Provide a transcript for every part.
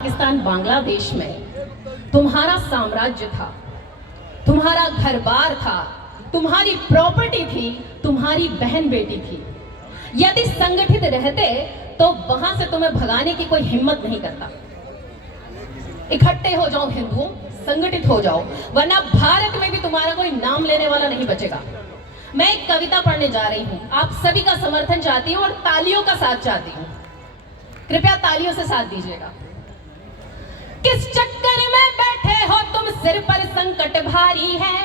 पाकिस्तान बांग्लादेश में तुम्हारा साम्राज्य था, तुम्हारा घर बार था, तुम्हारी प्रॉपर्टी थी, तुम्हारी बहन बेटी थी। यदि संगठित रहते तो वहां से तुम्हें भगाने की कोई हिम्मत नहीं करता। इकट्ठे हो जाओ हिंदुओं, संगठित हो जाओ, वरना भारत में भी तुम्हारा कोई नाम लेने वाला नहीं बचेगा। मैं एक कविता पढ़ने जा रही हूं, आप सभी का समर्थन चाहती हूं और तालियों का साथ चाहती हूं। कृपया तालियों से साथ दीजिएगा। किस चक्कर में बैठे हो तुम, सिर पर संकट भारी है।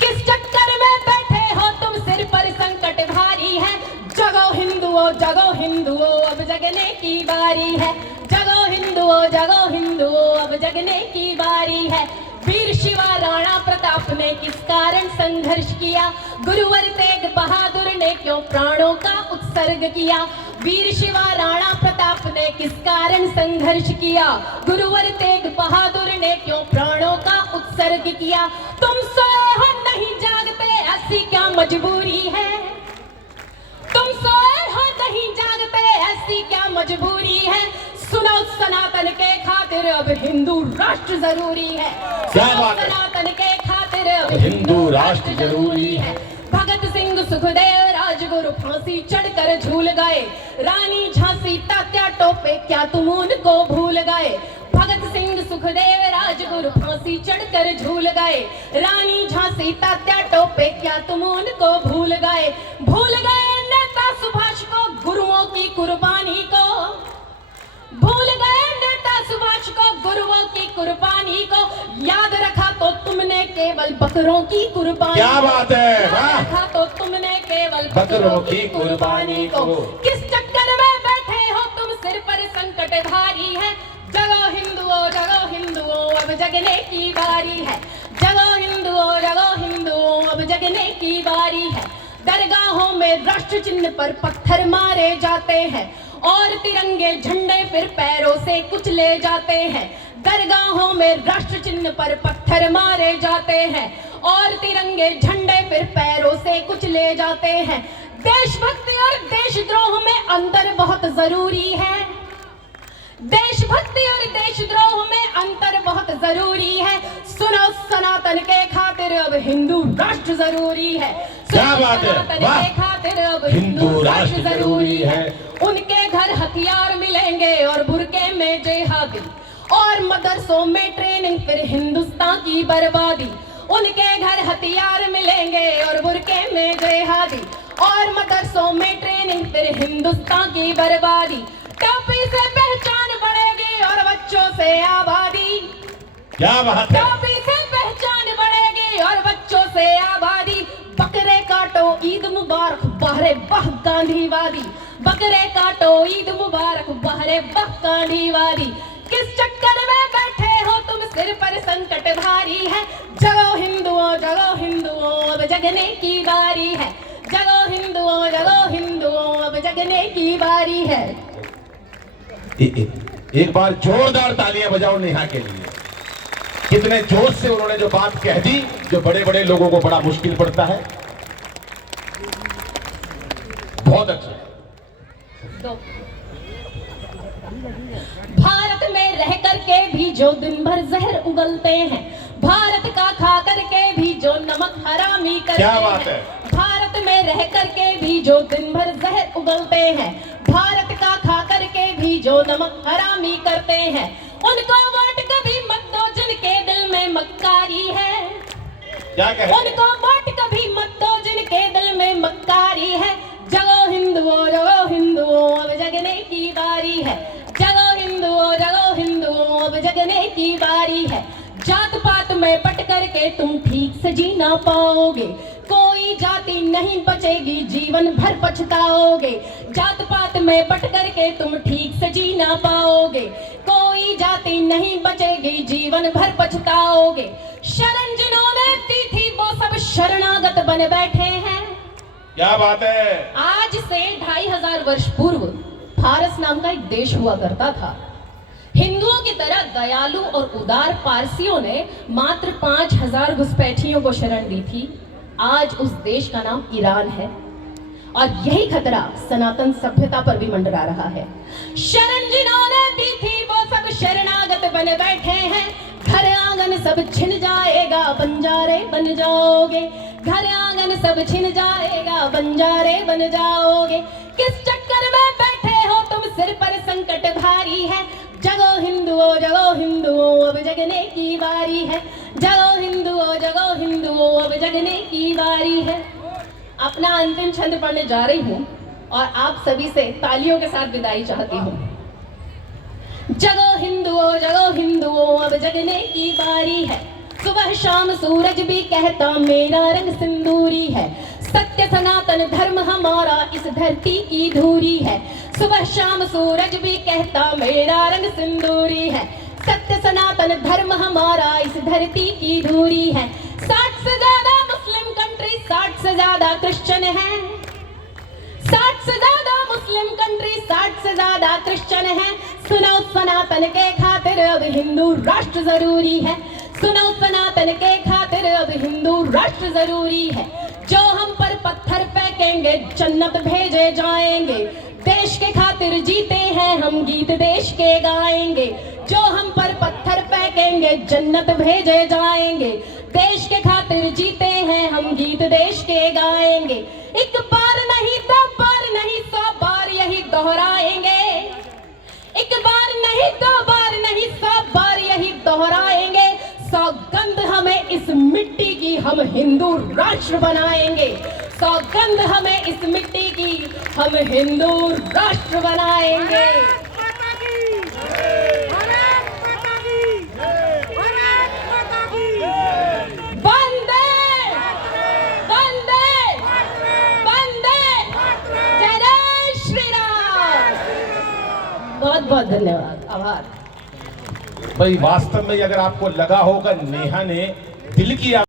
किस चक्कर में बैठे हो तुम, सिर पर संकट भारी है। जगो हिंदुओं, जगो हिंदुओं, अब जगने की बारी है। जगो हिंदुओं, जगो हिंदुओं, अब जगने की बारी है। वीर शिवा राणा प्रताप ने किस कारण संघर्ष किया, गुरुवर तेग बहादुर ने क्यों प्राणों का उत्सर्ग किया। वीर शिवा राणा प्रताप ने किस कारण संघर्ष किया, गुरुवर तेग बहादुर ने क्यों प्राणों का उत्सर्ग किया। तुम सोए हो नहीं जागते, ऐसी क्या मजबूरी है। तुम सोए हो नहीं जागते, ऐसी क्या मजबूरी है। सुनो सनातन के खातिर अब हिंदू राष्ट्र जरूरी है। सुनो सनातन के खातिर अब हिंदू राष्ट्र जरूरी है। भगत सिंह सुखदेव राजगुरु फांसी चढ़कर झूल गए। रानी झांसी तात्या टोपे क्या तुम उनको भूल गए। भगत सिंह सुखदेव राजगुरु फांसी चढ़कर झूल गए। रानी झांसी तात्या टोपे क्या तुम उनको भूल गए। भूल गए नेता सुभाष को, गुरुओं की कुर्बानी को। भूल गए नेता सुभाष को, गुरुओं की कुर्बानी को। याद रखा तो तुमने केवल बकरों की कुर्बानी। क्या बात है, याद रखा तो तुमने केवल बकरों की कुर्बानी को। किस चक्कर में बैठे हो तुम, सिर पर संकट भारी है। जगो हिंदुओं, जगो हिंदुओं, अब जगने की बारी है। जगो हिंदुओं, जगो हिंदुओं, अब जगने की बारी है। दरगाहों में राष्ट्र चिन्ह पर पत्थर मारे जाते हैं और तिरंगे झंडे फिर पैरों से कुचले जाते हैं। दरगाहों में राष्ट्र चिन्ह पर पत्थर मारे जाते हैं और तिरंगे झंडे फिर पैरों से कुचले जाते हैं। देशभक्ति और देशद्रोह में अंतर बहुत जरूरी है। देशभक्ति और देशद्रोह में अंतर बहुत जरूरी है। सुनो सनातन के खातिर अब हिंदू राष्ट्र जरूरी है। क्या बात है, सनातन के खातिर अब हिंदू राष्ट्र जरूरी है। उनके घर हथियार मिलेंगे और बुरके में जिहादी, और मदरसों में ट्रेनिंग फिर हिंदुस्तान की बर्बादी। उनके घर हथियार मिलेंगे और बुरके में जिहादी, और मदरसों में ट्रेनिंग फिर हिंदुस्तान की बर्बादी। टोपी से पहचान बढ़ेगी और बच्चों से आबादी। क्या बात है। टोपी से पहचान बढ़ेगी और बच्चों से आबादी। बकरे काटो ईद मुबारक, बहरे बह गांधीवादी। बकरे काटो ईद मुबारक, बहरे बह गांधीवादी। किस चक्कर में बैठे हो तुम, सिर पर संकट भारी है। जगो हिंदुओं, जगो हिंदुओं, अब जगने की बारी है। जगो हिंदुओं, जगो हिंदुओं, अब जगने की बारी है। एक बार जोरदार तालियां बजाओ नेहा के लिए। कितने जोश से उन्होंने जो बात कह दी, जो बड़े बड़े लोगों को बड़ा मुश्किल पड़ता है। बहुत अच्छा। भारत में रह करके भी जो दिन भर जहर उगलते हैं, भारत का खा करके भी जो नमक हरामी करते क्या बात है। हैं। भारत में रह करके भी जो दिन भर जहर उगलते हैं, भारत का खा करके भी जो नमक हरामी करते हैं। उनको वोट कभी मत दो जिनके दिल में मक्कारी है। क्या कहे? उनको वोट कभी मत दो जिनके दिल में मक्कारी है। जगो हिंदुओं, जगो हिंदुओं, अब जगने की बारी है। जगो हिंदुओं, जगो हिंदुओं, अब जगने की बारी है। जात पात में बट करके तुम ठीक से जी ना पाओगे। कोई जाति नहीं बचेगी, जीवन भर पछताओगे। जात पात में बट करके तुम ठीक से जी ना पाओगे। कोई जाति नहीं बचेगी, जीवन भर पछताओगे। शरण जिन्होंने दी थी वो सब शरणागत बन बैठे हैं। क्या बात है। आज से 2500 वर्ष पूर्व फारस नाम का एक देश हुआ करता था। हिंदुओं की तरह दयालु और उदार पारसियों ने मात्र 5000 घुसपैठियों को शरण दी थी। आज उस देश का नाम ईरान है और यही खतरा सनातन सभ्यता पर भी मंडरा रहा है। शरण जिन्होंने दी थी वो सब शरणागत बन बैठे हैं। घर आंगन सब छिन जाएगा, बंजारे बन जाओगे। घर आंगन सब छिन जाएगा, बंजारे बन जाओगे। किस चक्कर में बैठे हो तुम, सिर पर संकट भारी है। जगो हिंदुओं, जगो हिंदुओं, अब जगने की बारी है। जगो हिंदुओं, जगो हिंदुओं, अब जगने की बारी है। अपना अंतिम छंद पढ़ने जा रही हूँ और आप सभी से तालियों के साथ विदाई चाहती हूँ। जगो हिंदुओं, जगो हिंदुओं, अब जगने की बारी है। सुबह शाम सूरज भी कहता मेरा रंग सिंदूरी है। सत्य सनातन धर्म हमारा इस धरती की धूरी है। सुबह शाम सूरज भी कहता मेरा रंग सिंदूरी है। सत्य सनातन धर्म हमारा इस धरती की धूरी है। 60 से ज्यादा मुस्लिम कंट्री, 60 से ज्यादा क्रिश्चियन है। 60 से ज्यादा मुस्लिम कंट्री, 60 से ज्यादा क्रिश्चियन है। सुनो सनातन के खातिर अब हिंदू राष्ट्र जरूरी है। सुनो सनातन के खातिर अब हिंदू राष्ट्र जरूरी है। जो हम पर पत्थर फेंकेंगे जन्नत भेजे जाएंगे। देश के खातिर जीते हैं हम, गीत देश के गाएंगे। जो हम पर पत्थर फेंकेंगे जन्नत भेजे जाएंगे। देश के खातिर जीते हैं हम, गीत देश के गाएंगे। एक बार नहीं, 2 बार नहीं, 100 बार यही दोहराएंगे। एक बार नहीं, 2 बार नहीं, 100 बार यही दोहराएंगे। सौगंध हमें इस मिट्टी की, हम हिंदू राष्ट्र बनाएंगे। सौगंध हमें इस मिट्टी की, हम हिंदू राष्ट्र बनाएंगे। वंदे वंदे वंदे, जय जय श्री राम। बहुत बहुत धन्यवाद, आभार। भाई वास्तव में अगर आपको लगा होगा नेहा ने दिल की